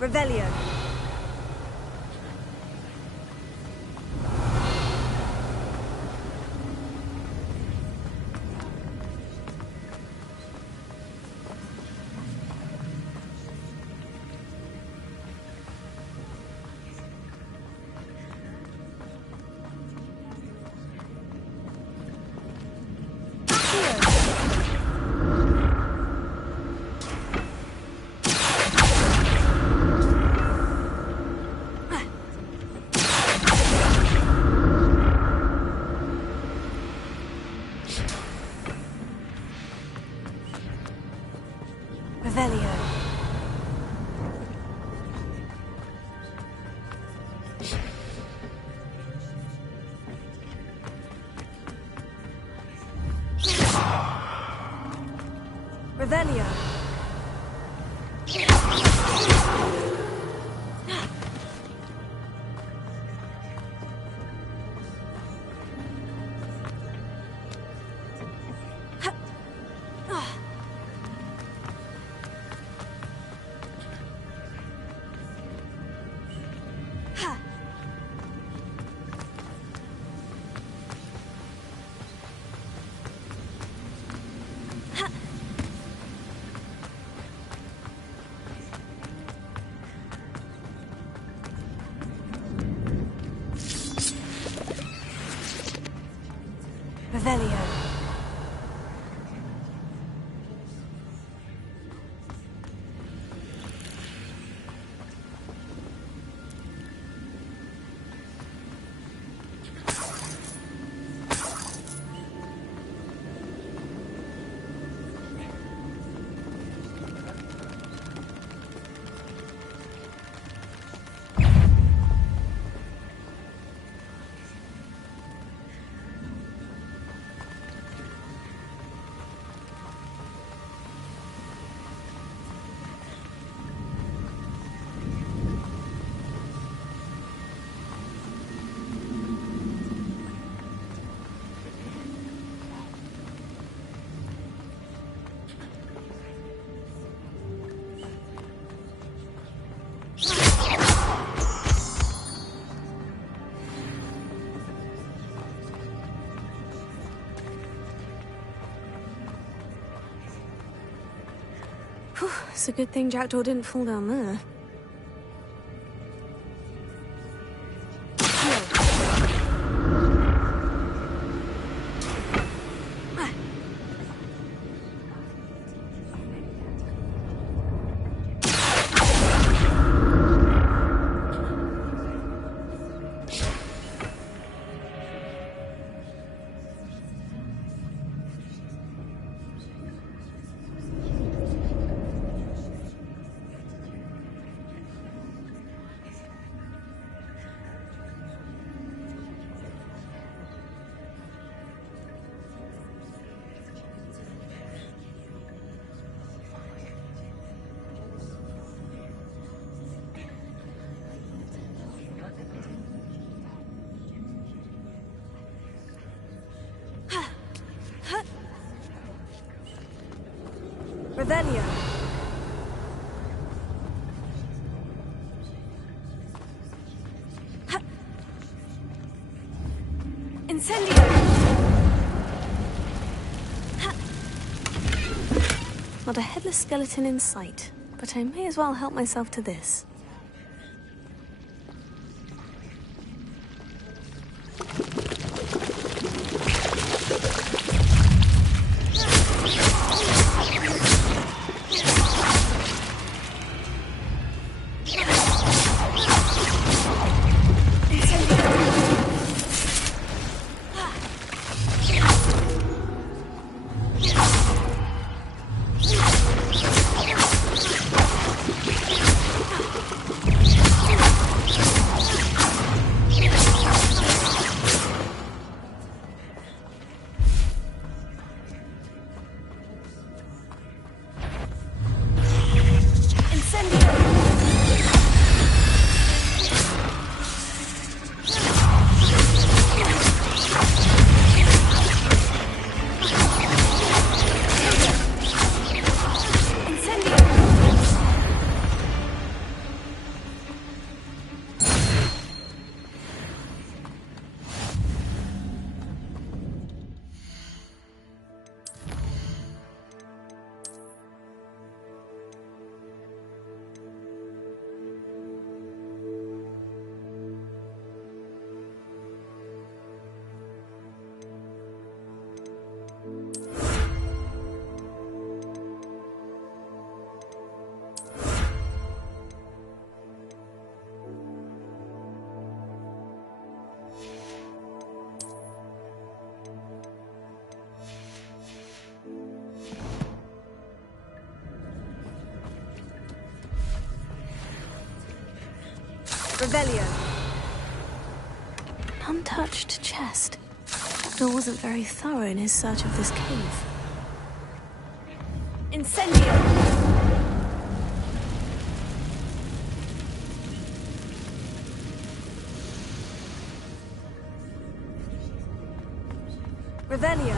Revelio. Revelio. Revelio. Revelio. It's a good thing Jackdaw didn't fall down there. Revelio. Incendio. Not a headless skeleton in sight, but I may as well help myself to this. Revelio. Untouched chest. Jackdaw wasn't very thorough in his search of this cave. Incendio. Revelio.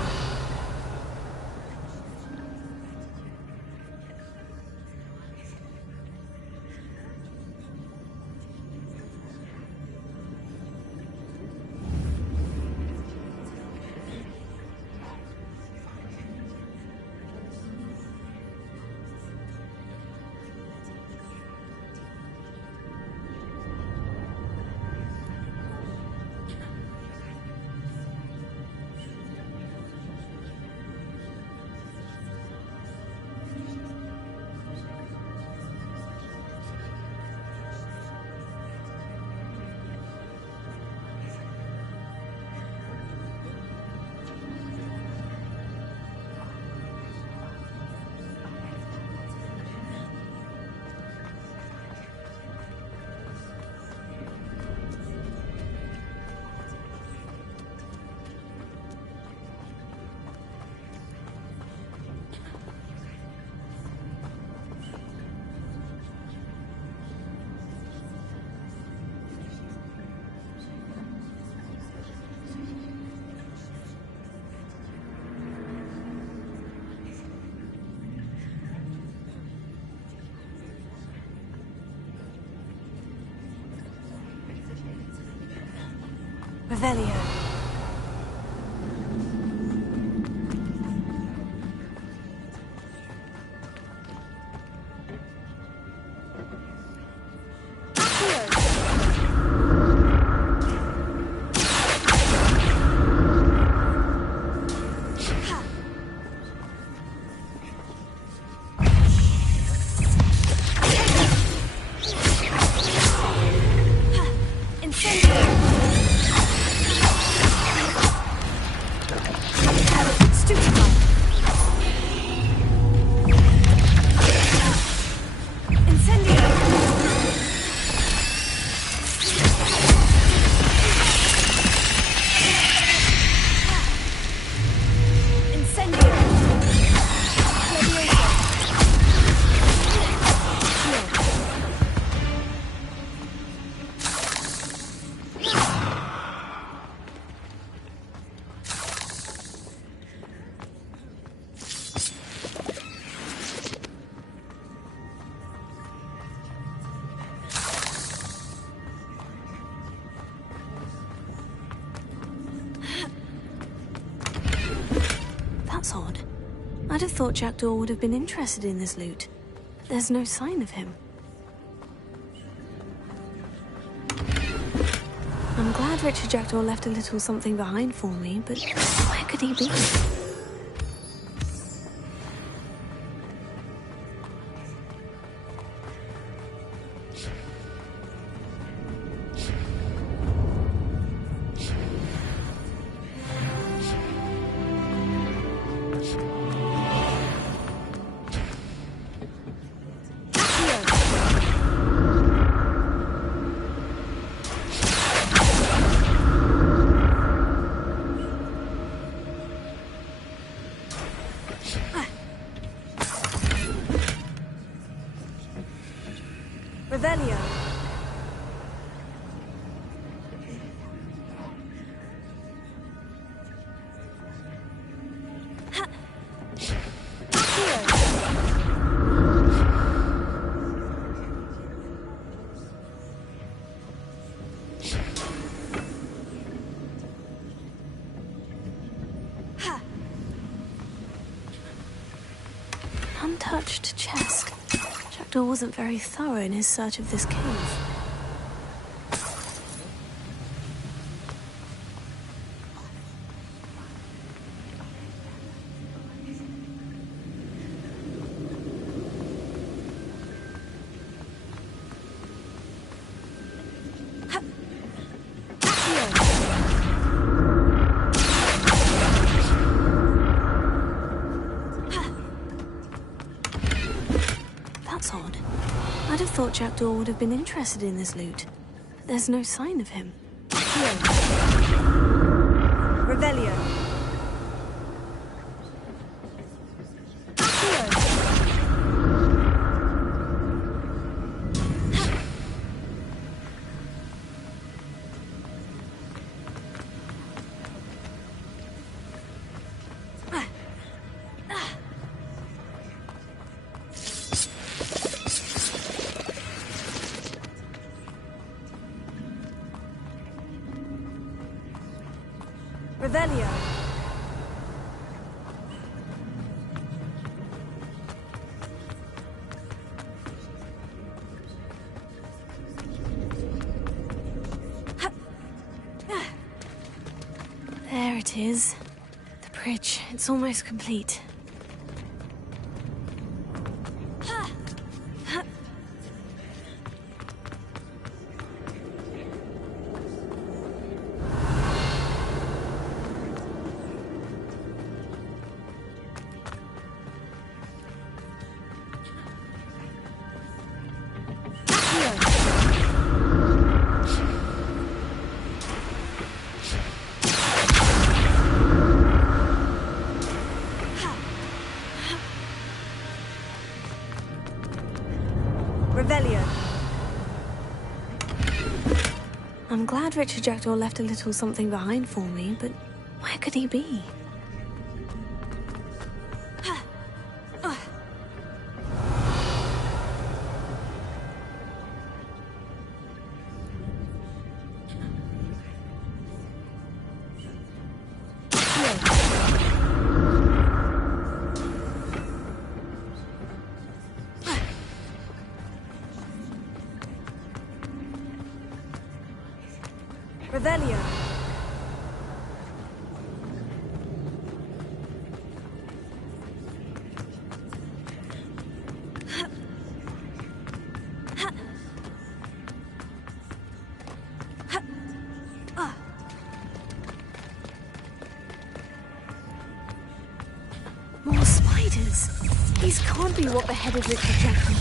Revelio. That's odd. I'd have thought Jackdaw would have been interested in this loot. There's no sign of him. I'm glad Richard Jackdaw left a little something behind for me, but where could he be? Revelio. Untouched chest. Jackdaw wasn't very thorough in his search of this cave. That's odd. I'd have thought Jackdaw would have been interested in this loot. there's no sign of him. Revelio. Revelio. There it is. The bridge. It's almost complete. Revelio. I'm glad Richard Jackdaw left a little something behind for me, but where could he be? Revelio. More spiders! These can't be what beheaded Richard Jackdaw.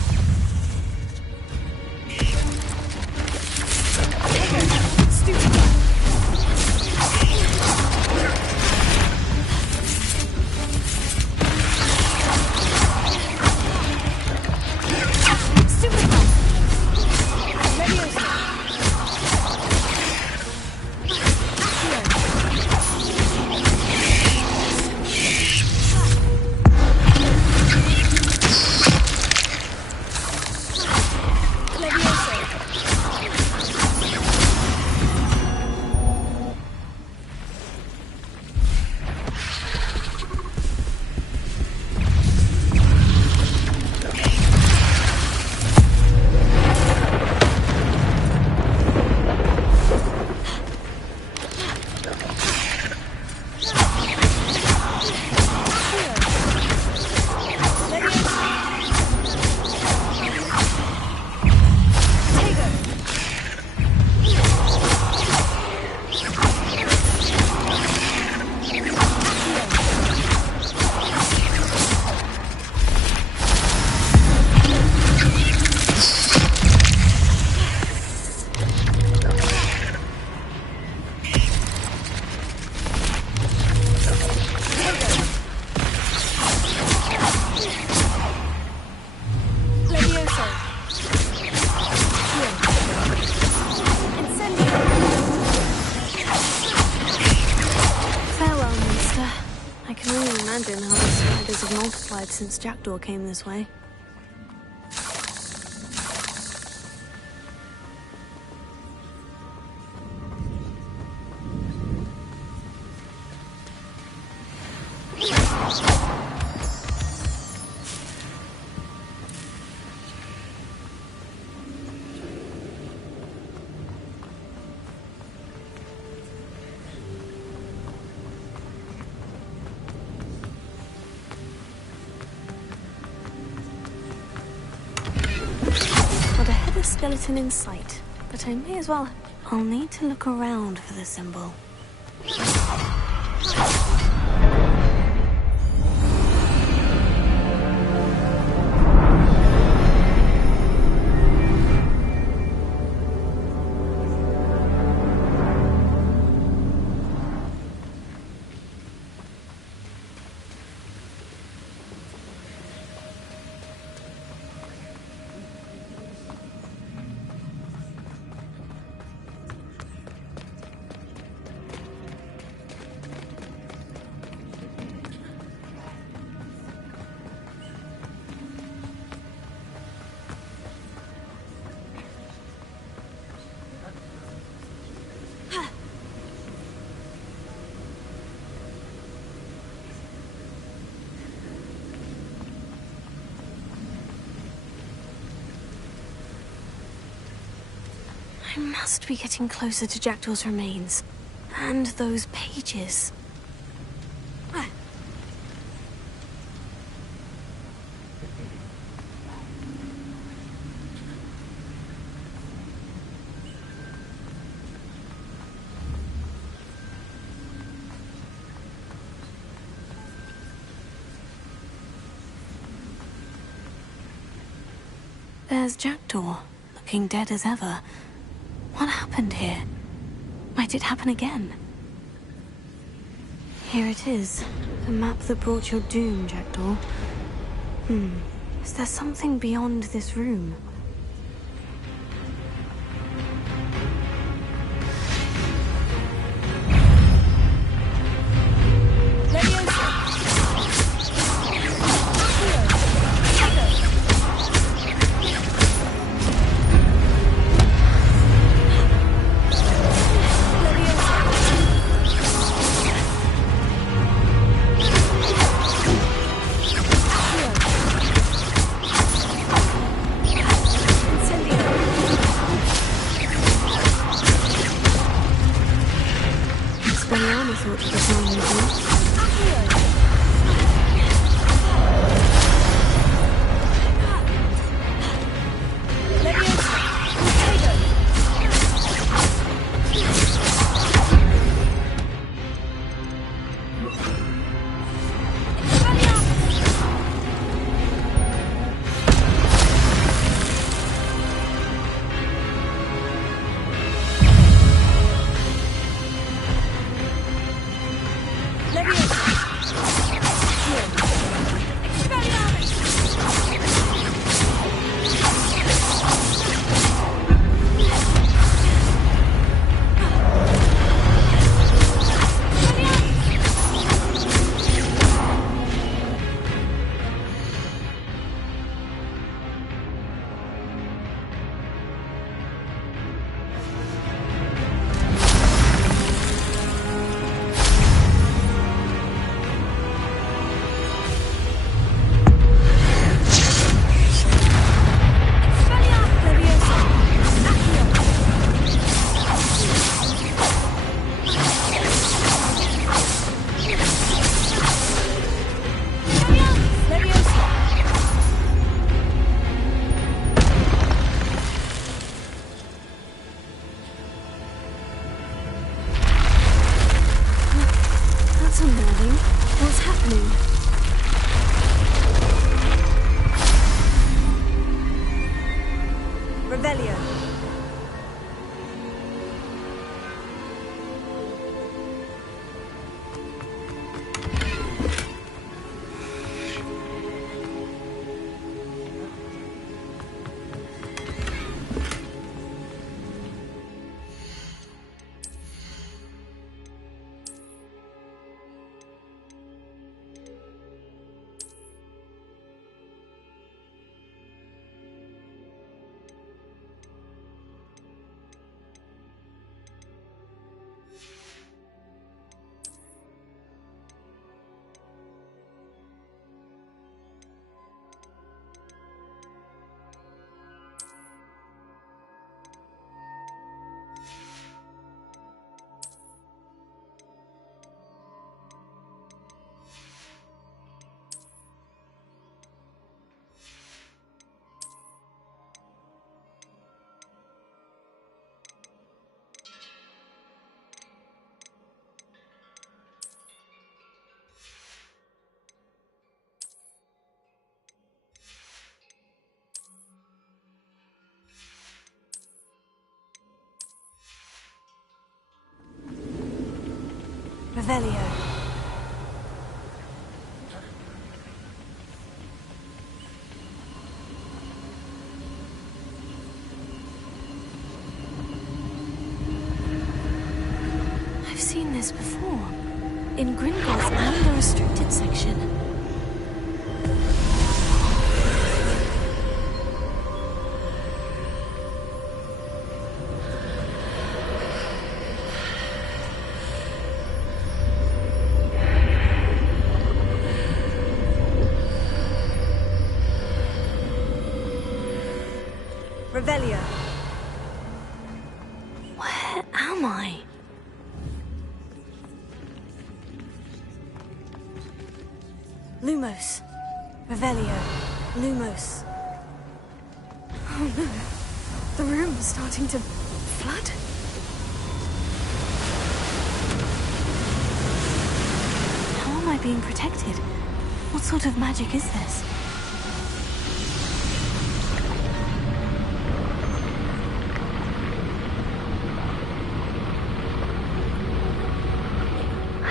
Multiplied since Jackdaw came this way. Skeleton in sight, but I may as well. I'll need to look around for the symbol. must be getting closer to Jackdaw's remains. And those pages. There's Jackdaw, looking dead as ever. What happened here? Might it happen again? Here it is, the map that brought your doom, Jackdaw. Is there something beyond this room? Revelio. I've seen this before. In Gringotts and the restricted section. Revelio. am I? Lumos. Revelio. Lumos. Oh no. The room is starting to flood. How am I being protected? What sort of magic is this?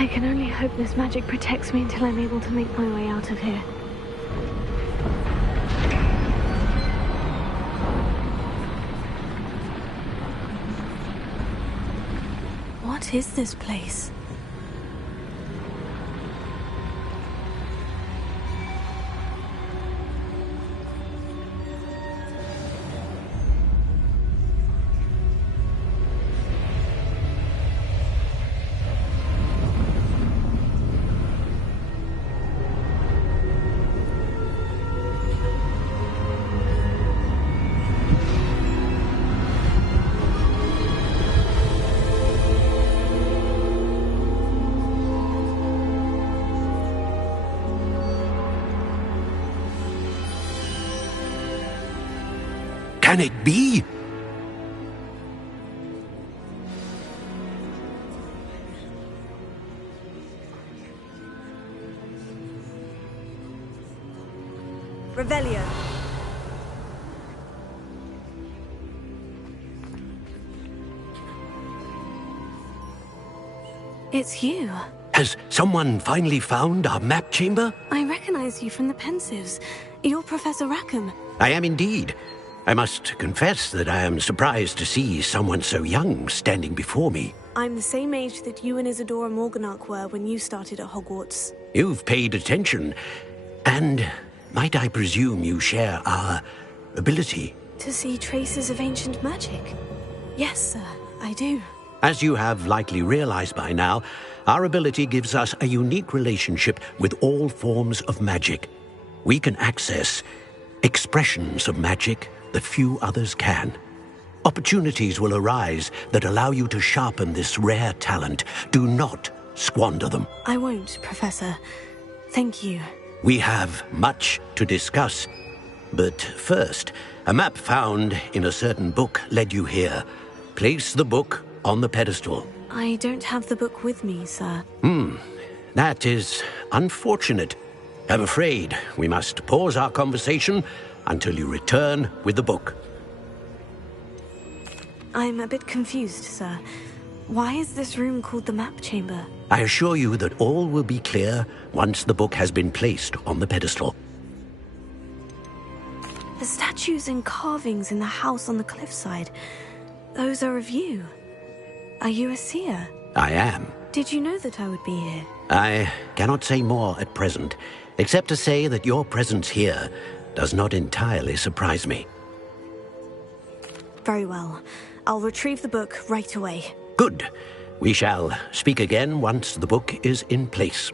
I can only hope this magic protects me until I'm able to make my way out of here. What is this place? Can it be? Revelio. It's you. Has someone finally found our map chamber? I recognize you from the Pensives. You're Professor Rackham. I am indeed. I must confess that I am surprised to see someone so young standing before me. I'm the same age that you and Isadora Morganach were when you started at Hogwarts. You've paid attention, and might I presume you share our ability? To see traces of ancient magic? Yes, sir, I do. As you have likely realized by now, our ability gives us a unique relationship with all forms of magic. We can access expressions of magic that few others can. Opportunities will arise that allow you to sharpen this rare talent. Do not squander them. I won't, Professor. Thank you. We have much to discuss. But first, a map found in a certain book led you here. Place the book on the pedestal. I don't have the book with me, sir. That is unfortunate. I'm afraid we must pause our conversation until you return with the book. I'm a bit confused, sir. Why is this room called the map chamber? I assure you that all will be clear once the book has been placed on the pedestal. The statues and carvings in the house on the cliffside, those are of you. Are you a seer? I am. Did you know that I would be here? I cannot say more at present, except to say that your presence here does not entirely surprise me. Very well. I'll retrieve the book right away. Good. We shall speak again once the book is in place.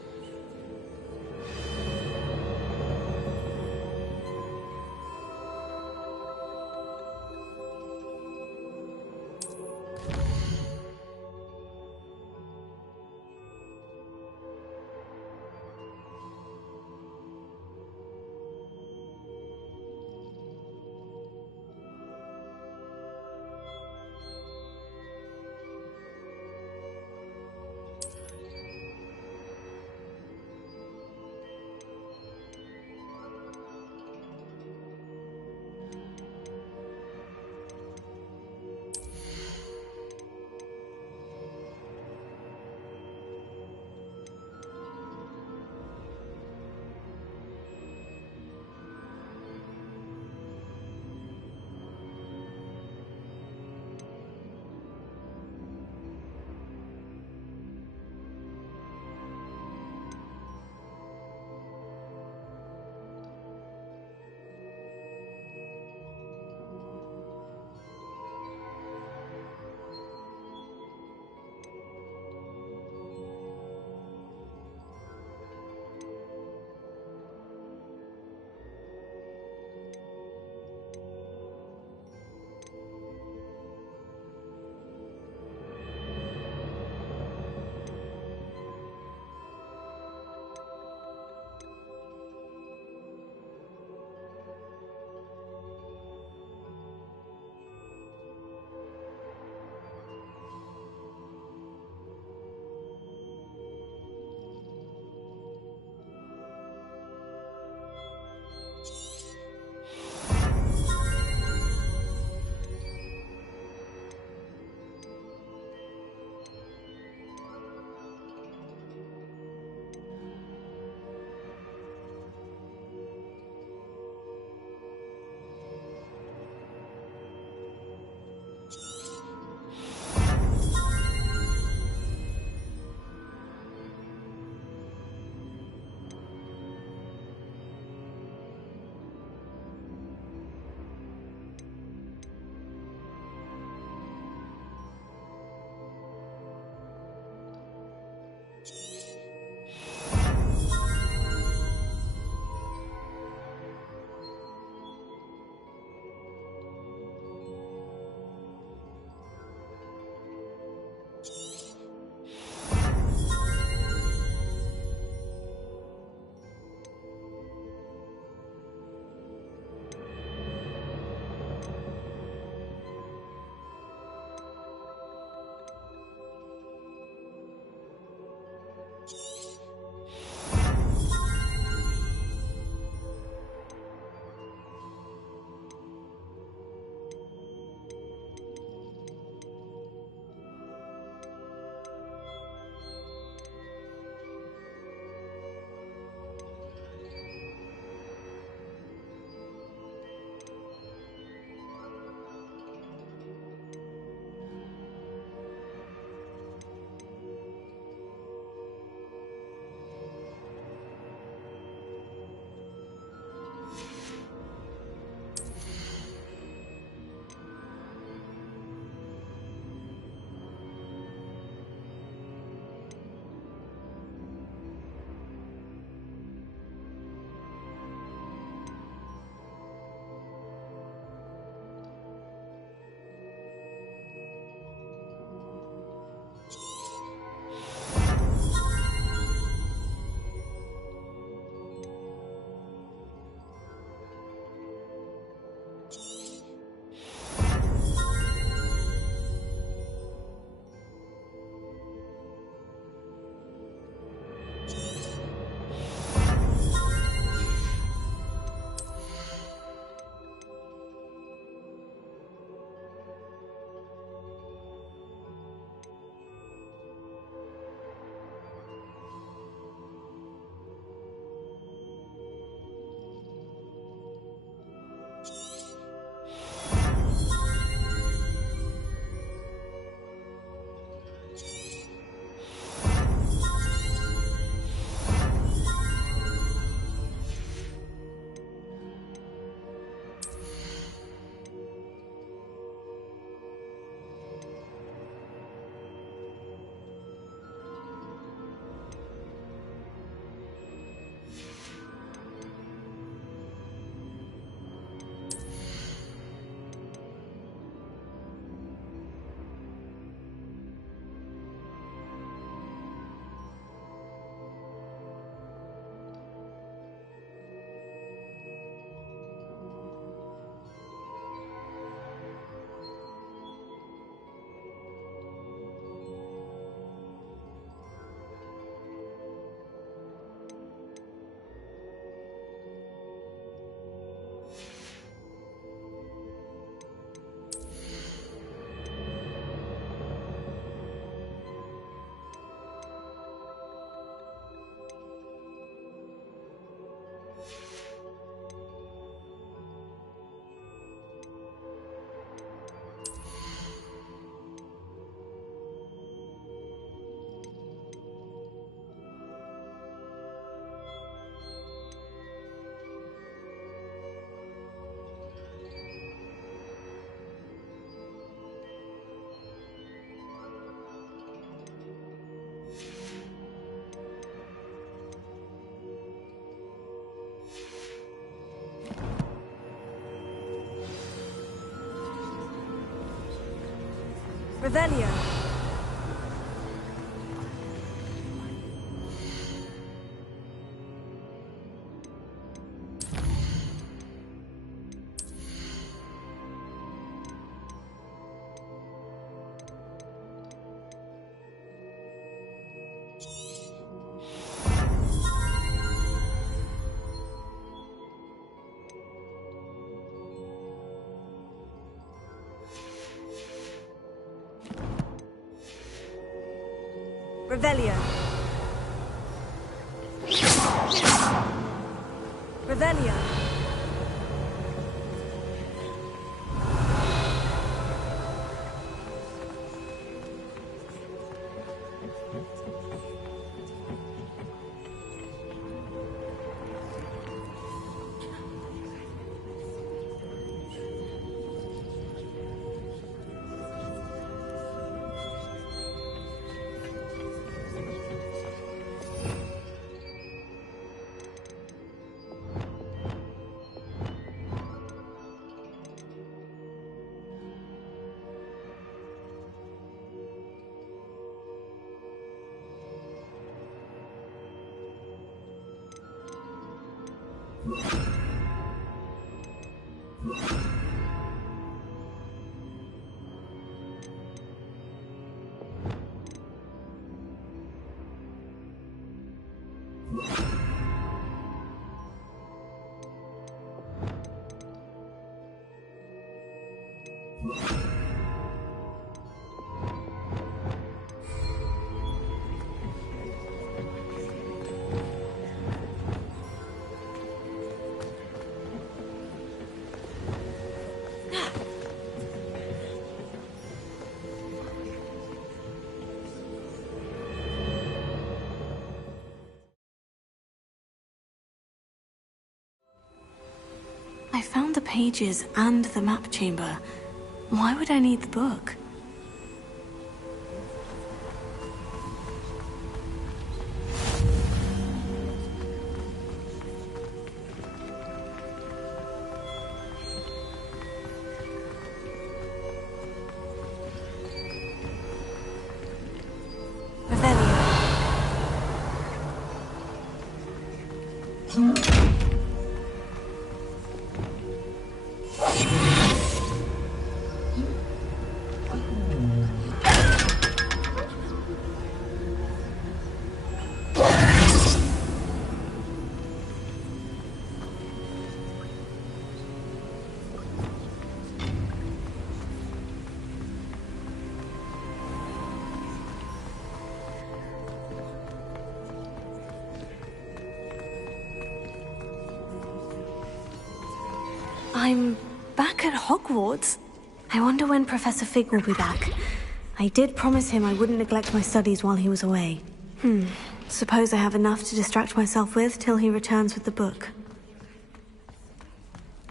Revelio. Revelio. Revelio. I found the pages and the map chamber. Why would I need the book? I'm back at Hogwarts. I wonder when Professor Fig will be back. I did promise him I wouldn't neglect my studies while he was away. Suppose I have enough to distract myself with till he returns with the book.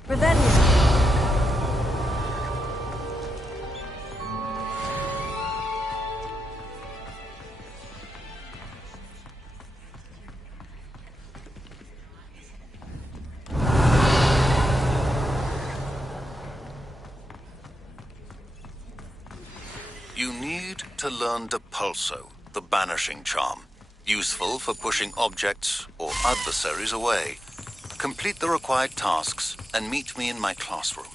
Revelio. You need to learn Depulso, the banishing charm, useful for pushing objects or adversaries away. Complete the required tasks and meet me in my classroom.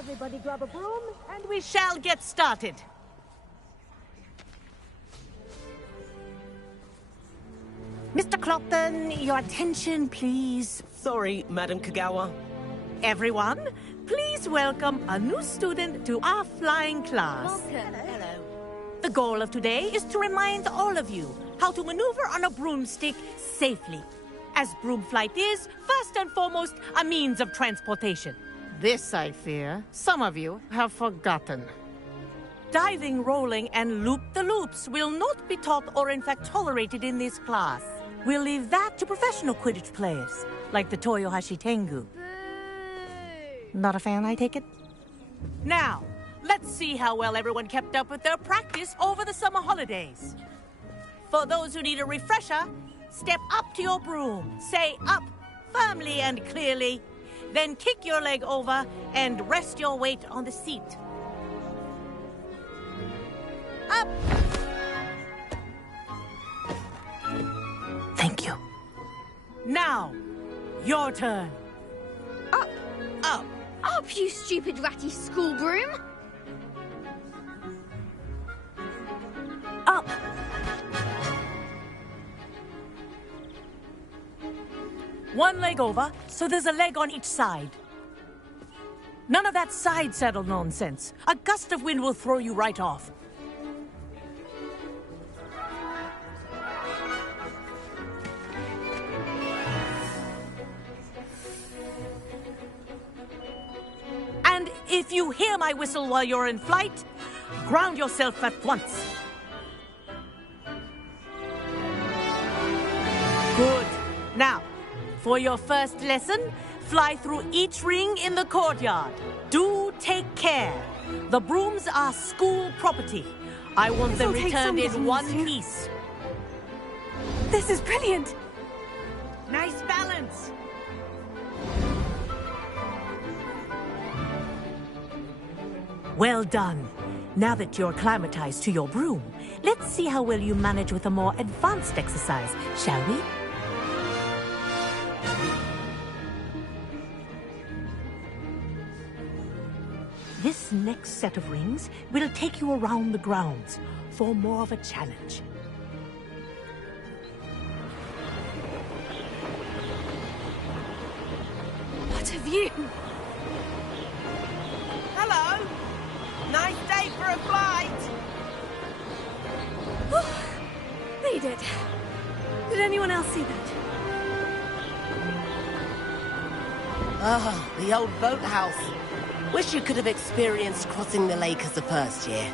Everybody grab a broom, and we shall get started. Mr. Clopton, your attention, please. Sorry, Madam Kagawa. Everyone, please welcome a new student to our flying class. Hello. The goal of today is to remind all of you how to maneuver on a broomstick safely, as broom flight is, first and foremost, a means of transportation. This, I fear, some of you have forgotten. Diving, rolling, and loop-the-loops will not be taught or in fact tolerated in this class. We'll leave that to professional Quidditch players, like the Toyohashi Tengu. Not a fan, I take it? Now, let's see how well everyone kept up with their practice over the summer holidays. For those who need a refresher, step up to your broom, say up, firmly and clearly, then kick your leg over and rest your weight on the seat. Up! Thank you. Now, your turn. Up! Up! Up, you stupid ratty school broom! Up! One leg over, so there's a leg on each side. None of that side saddle nonsense. A gust of wind will throw you right off. And if you hear my whistle while you're in flight, ground yourself at once. Good. Now, for your first lesson, fly through each ring in the courtyard. Do take care. The brooms are school property. I want them This'll take returned some in getting one used to. piece. This is brilliant. Nice balance. Well done. Now that you're acclimatized to your broom, let's see how well you manage with a more advanced exercise, shall we? This next set of rings will take you around the grounds for more of a challenge. What a view. Hello. Nice day for a flight. Made it. Did anyone else see that? Ah, the old boathouse. Wish you could have experienced crossing the lake as a first year.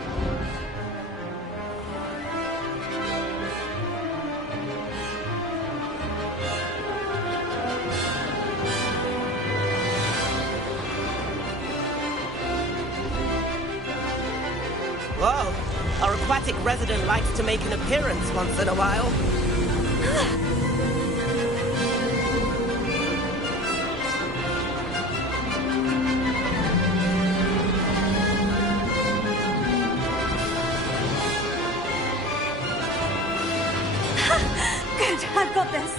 Whoa, our aquatic resident likes to make an appearance once in a while. Good, I've got this.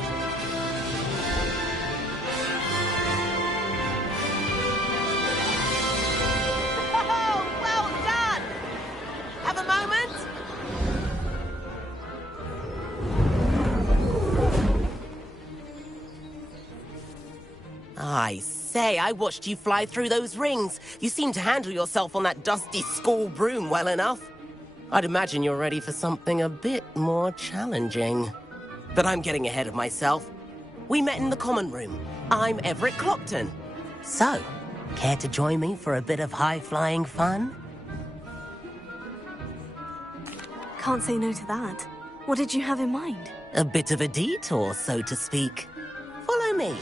Oh, well done! Have a moment? I say, I watched you fly through those rings. You seem to handle yourself on that dusty school broom well enough. I'd imagine you're ready for something a bit more challenging. But I'm getting ahead of myself. We met in the common room. I'm Everett Clopton. So, care to join me for a bit of high-flying fun? Can't say no to that. What did you have in mind? A bit of a detour, so to speak. Follow me.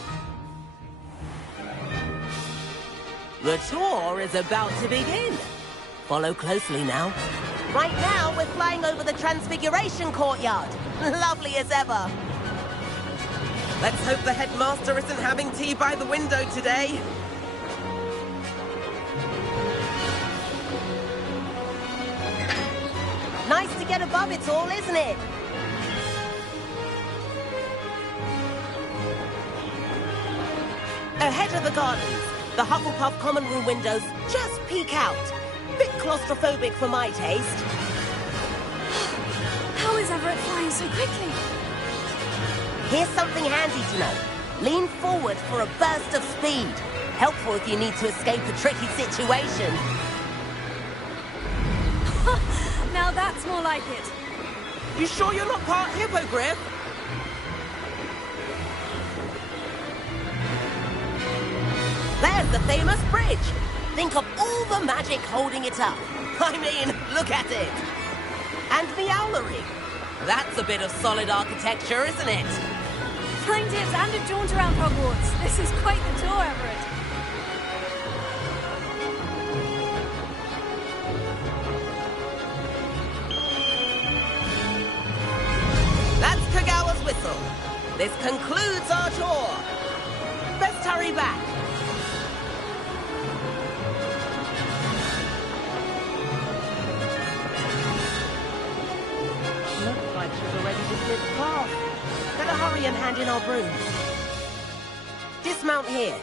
The tour is about to begin. Follow closely now. Right now, we're flying over the Transfiguration Courtyard. Lovely as ever. Let's hope the headmaster isn't having tea by the window today. Nice to get above it all, isn't it? Ahead of the gardens, The Hufflepuff common room windows just peek out. Bit claustrophobic for my taste. How is Everett flying so quickly? Here's something handy to know. Lean forward for a burst of speed. Helpful if you need to escape a tricky situation. Now that's more like it. You sure you're not part hippogriff? There's the famous bridge. Think of all the magic holding it up. I mean, look at it. And the owlery. That's a bit of solid architecture, isn't it? Flying tips and a jaunt around Hogwarts. This is quite the tour, Everett. That's Kagawa's whistle. This concludes our tour. Best hurry back. Looks like she's already dismissed class. Better hurry and hand in our brooms. Dismount here.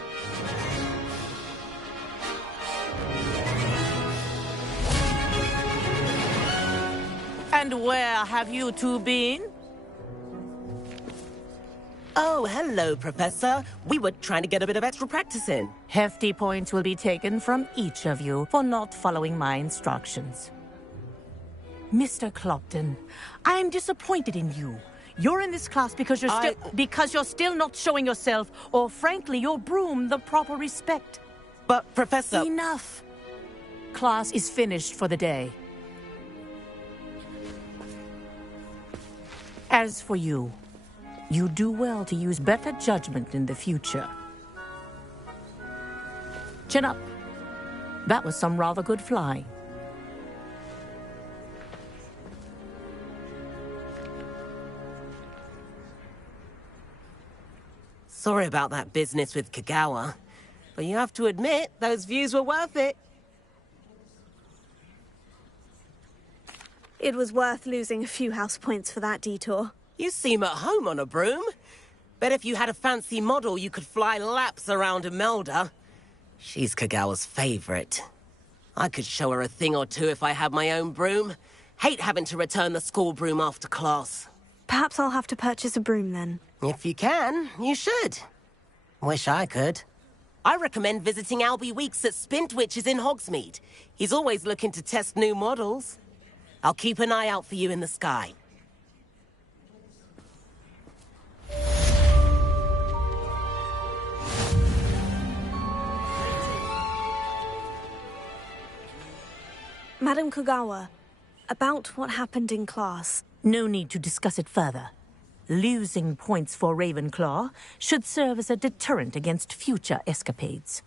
And where have you two been? Oh, hello, Professor. We were trying to get a bit of extra practice in. Hefty points will be taken from each of you for not following my instructions. Mr. Clopton, I'm disappointed in you. You're in this class because you're still not showing yourself, or frankly, your broom, the proper respect. But, Professor... Enough. Class is finished for the day. As for you, you do well to use better judgment in the future. Chin up. That was some rather good flying. Sorry about that business with Kagawa, but you have to admit, those views were worth it. It was worth losing a few house points for that detour. You seem at home on a broom. Bet if you had a fancy model, you could fly laps around Imelda. She's Kagawa's favorite. I could show her a thing or two if I had my own broom. Hate having to return the school broom after class. Perhaps I'll have to purchase a broom then. If you can, you should. Wish I could. I recommend visiting Albie Weeks at Spintwitches in Hogsmeade. He's always looking to test new models. I'll keep an eye out for you in the sky. Madam Kagawa, about what happened in class. No need to discuss it further. Losing points for Ravenclaw should serve as a deterrent against future escapades.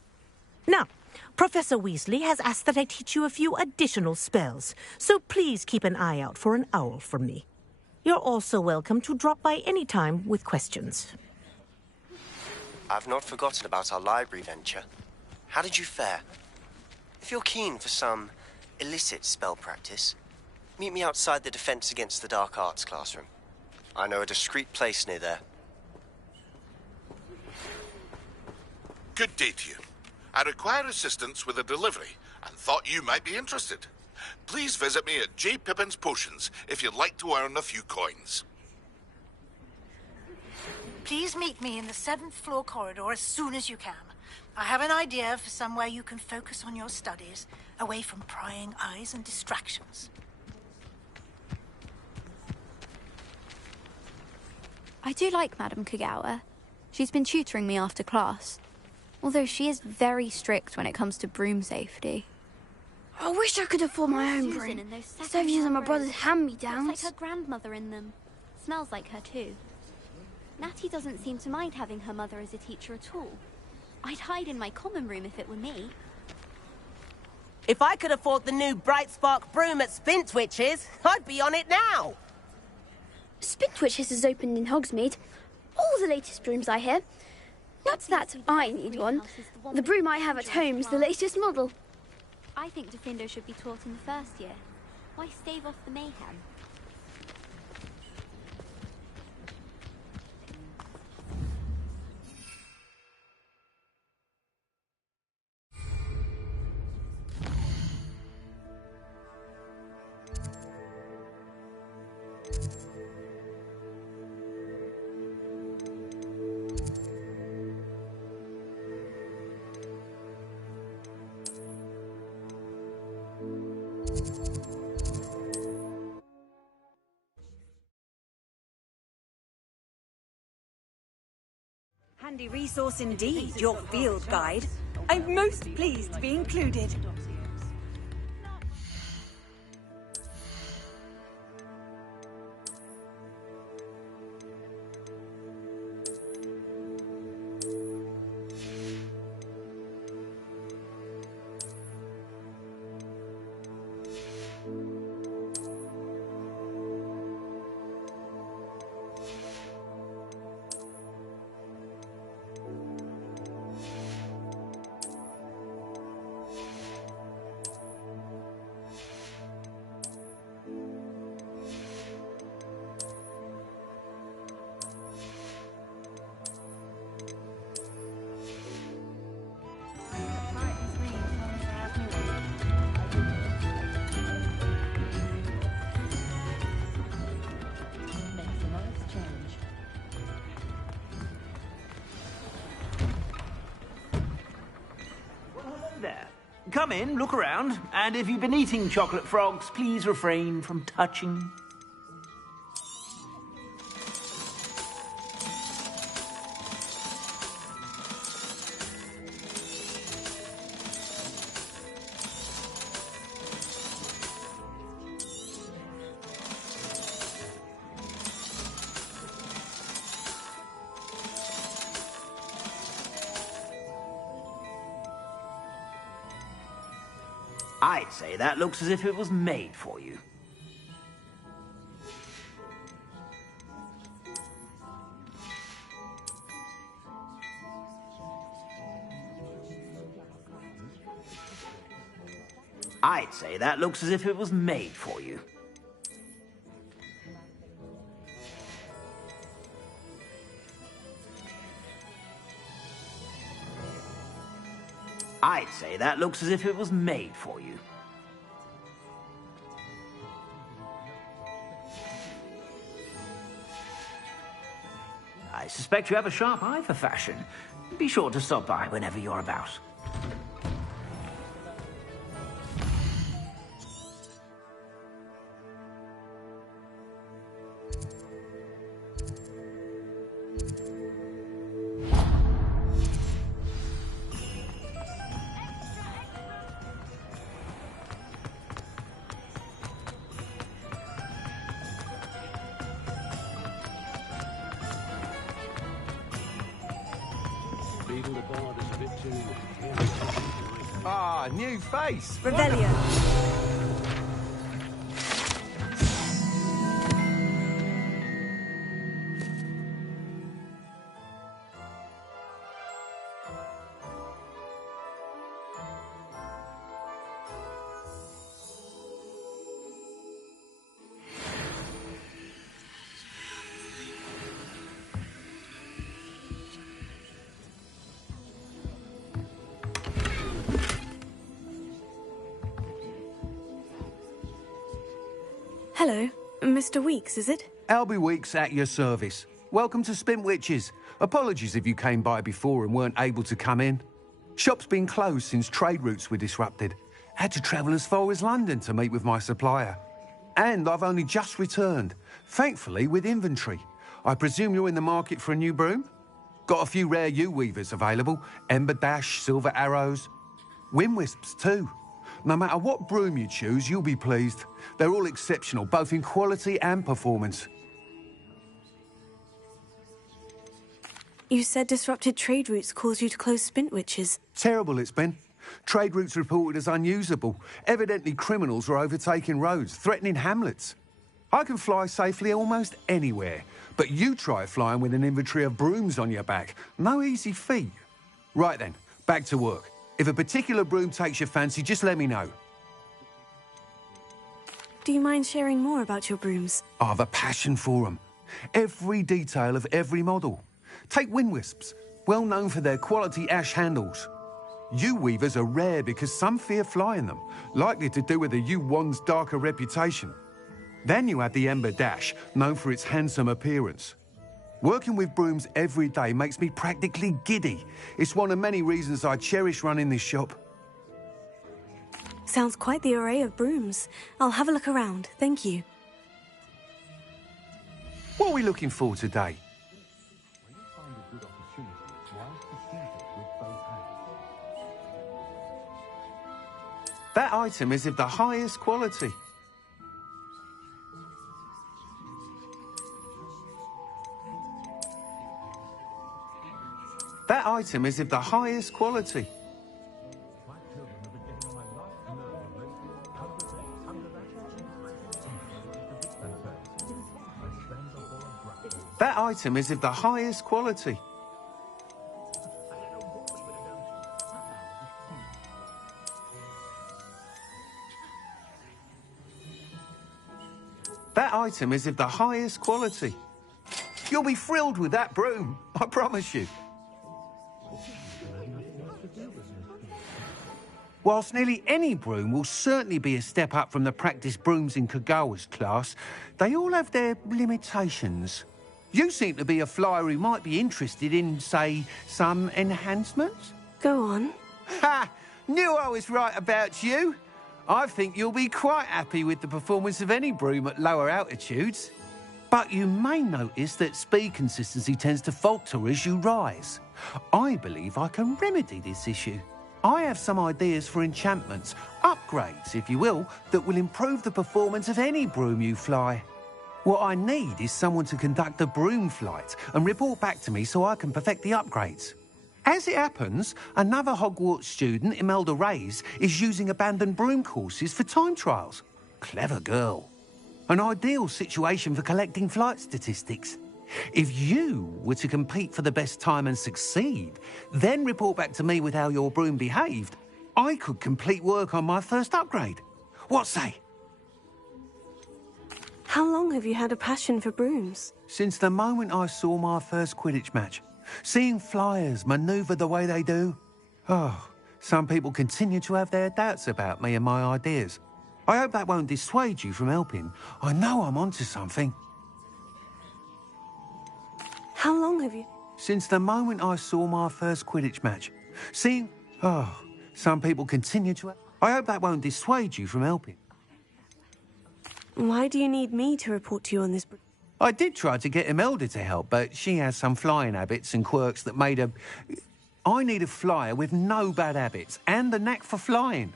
Now, Professor Weasley has asked that I teach you a few additional spells, so please keep an eye out for an owl from me. You're also welcome to drop by any time with questions. I've not forgotten about our library venture. How did you fare? If you're keen for some illicit spell practice, meet me outside the Defense Against the Dark Arts classroom. I know a discreet place near there. Good day to you. I require assistance with a delivery and thought you might be interested. Please visit me at J. Pippin's Potions if you'd like to earn a few coins. Please meet me in the 7th floor corridor as soon as you can. I have an idea for somewhere you can focus on your studies, away from prying eyes and distractions. I do like Madam Kagawa. She's been tutoring me after class. Although she is very strict when it comes to broom safety. I wish I could afford my own broom. Instead of using my brother's hand-me-downs. Looks like her grandmother in them. Smells like her too. Natty doesn't seem to mind having her mother as a teacher at all. I'd hide in my common room if it were me. If I could afford the new Bright Spark broom at Spintwitches, I'd be on it now. Spintwitches has opened in Hogsmeade. All the latest brooms, I hear. Not that I need one. The broom I have at home is the latest model. I think Defendo should be taught in the first year. Why stave off the mayhem? Handy resource indeed, your field guide. I'm most pleased to be included. Come in, look around, and if you've been eating chocolate frogs, please refrain from touching. I'd say that looks as if it was made for you. I'd say that looks as if it was made for you. I'd say that looks as if it was made for you. I suspect you have a sharp eye for fashion. Be sure to stop by whenever you're about. Ah, new face. Revelio. Hello, Mr. Weeks, is it? Albie Weeks at your service. Welcome to Spintwitches. Apologies if you came by before and weren't able to come in. Shop's been closed since trade routes were disrupted. Had to travel as far as London to meet with my supplier. And I've only just returned, thankfully with inventory. I presume you're in the market for a new broom? Got a few rare U-weavers available. Ember Dash, Silver Arrows. Wind Wisps too. No matter what broom you choose, you'll be pleased. They're all exceptional, both in quality and performance. You said disrupted trade routes caused you to close Spintwitches. Terrible it's been. Trade routes reported as unusable. Evidently criminals were overtaking roads, threatening hamlets. I can fly safely almost anywhere, but you try flying with an inventory of brooms on your back. No easy feat. Right then, back to work. If a particular broom takes your fancy, just let me know. Do you mind sharing more about your brooms? I have a passion for them. Every detail of every model. Take Wind Wisps, well known for their quality ash handles. U-weavers are rare because some fear flying them, likely to do with the U-wand's darker reputation. Then you have the Ember Dash, known for its handsome appearance. Working with brooms every day makes me practically giddy. It's one of many reasons I cherish running this shop. Sounds quite the array of brooms. I'll have a look around, thank you. What are we looking for today? That item is of the highest quality. That item is of the highest quality. That item is of the highest quality. That item is of the highest quality. You'll be thrilled with that broom, I promise you. Whilst nearly any broom will certainly be a step up from the practice brooms in Kagawa's class, they all have their limitations. You seem to be a flyer who might be interested in, say, some enhancements? Go on. Ha! Knew I was right about you. I think you'll be quite happy with the performance of any broom at lower altitudes. But you may notice that speed consistency tends to falter as you rise. I believe I can remedy this issue. I have some ideas for enchantments, upgrades, if you will, that will improve the performance of any broom you fly. What I need is someone to conduct a broom flight and report back to me so I can perfect the upgrades. As it happens, another Hogwarts student, Imelda Reyes, is using abandoned broom courses for time trials. Clever girl. An ideal situation for collecting flight statistics. If you were to compete for the best time and succeed, then report back to me with how your broom behaved, I could complete work on my first upgrade. What say? How long have you had a passion for brooms? Since the moment I saw my first Quidditch match. Seeing flyers manoeuvre the way they do. Oh, some people continue to have their doubts about me and my ideas. I hope that won't dissuade you from helping. I know I'm onto something. How long have you... Since the moment I saw my first Quidditch match. Seeing... Oh, some people continue to... I hope that won't dissuade you from helping. Why do you need me to report to you on this... I did try to get Imelda to help, but she has some flying habits and quirks that made her... I need a flyer with no bad habits and the knack for flying.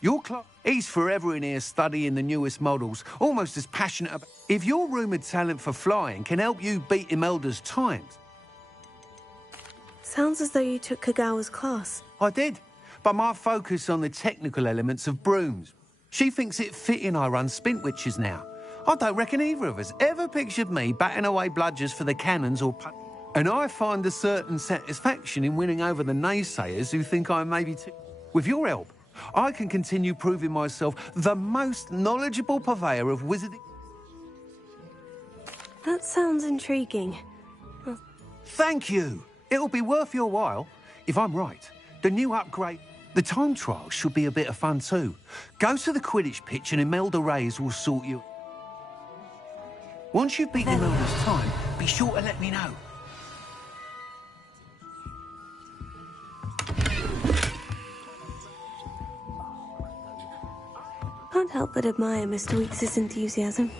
Your he's forever in here studying the newest models, almost as passionate about... If your rumoured talent for flying can help you beat Imelda's times... Sounds as though you took Kagawa's class. I did, but my focus on the technical elements of brooms. She thinks it fitting I run Spintwitches now. I don't reckon either of us ever pictured me batting away bludgers for the cannons or... And I find a certain satisfaction in winning over the naysayers who think I may be too... With your help, I can continue proving myself the most knowledgeable purveyor of wizarding... That sounds intriguing. Thank you. It'll be worth your while. If I'm right, the new upgrade... The time trial should be a bit of fun too. Go to the Quidditch pitch and Imelda Reyes will sort you... Once you've beaten Imelda's time, be sure to let me know. Can't help but admire Mr. Weekes' enthusiasm.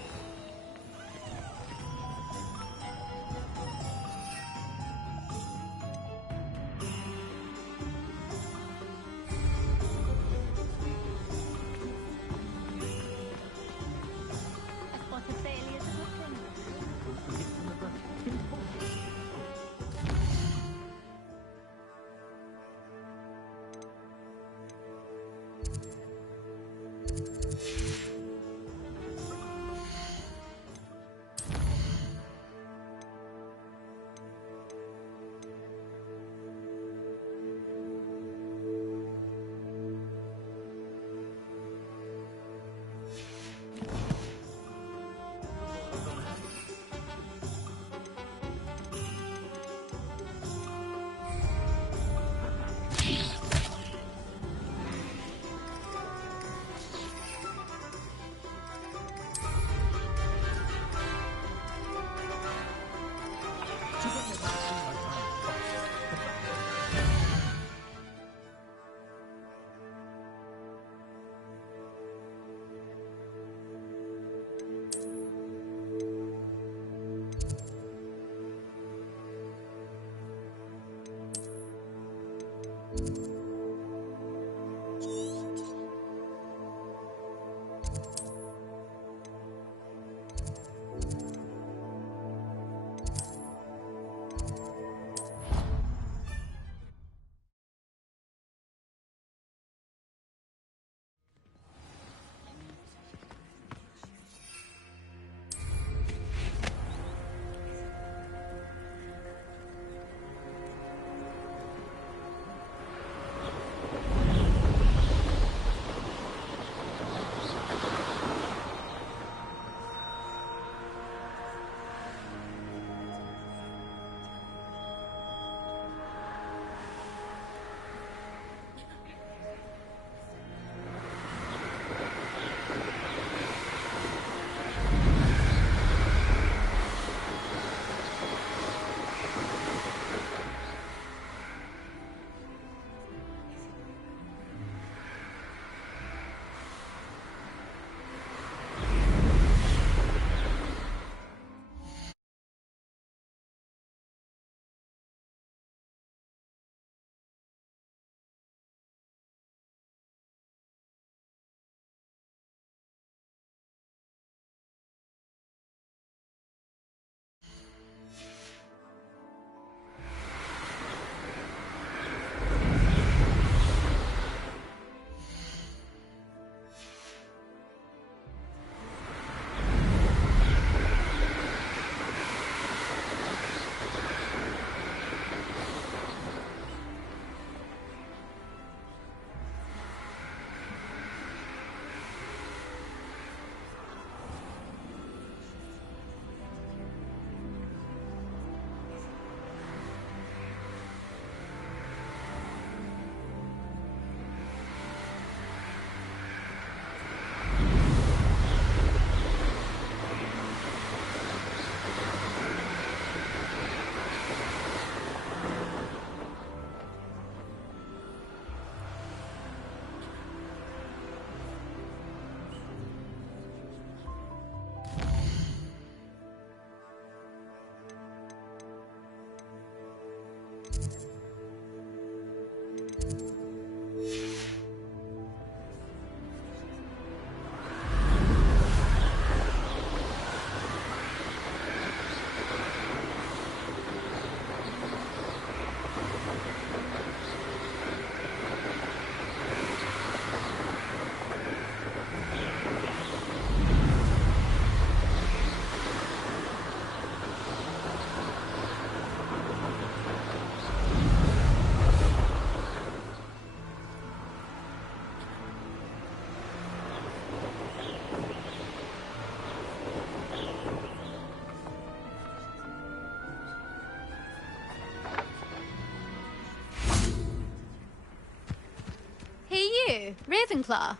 Oh, Ravenclaw.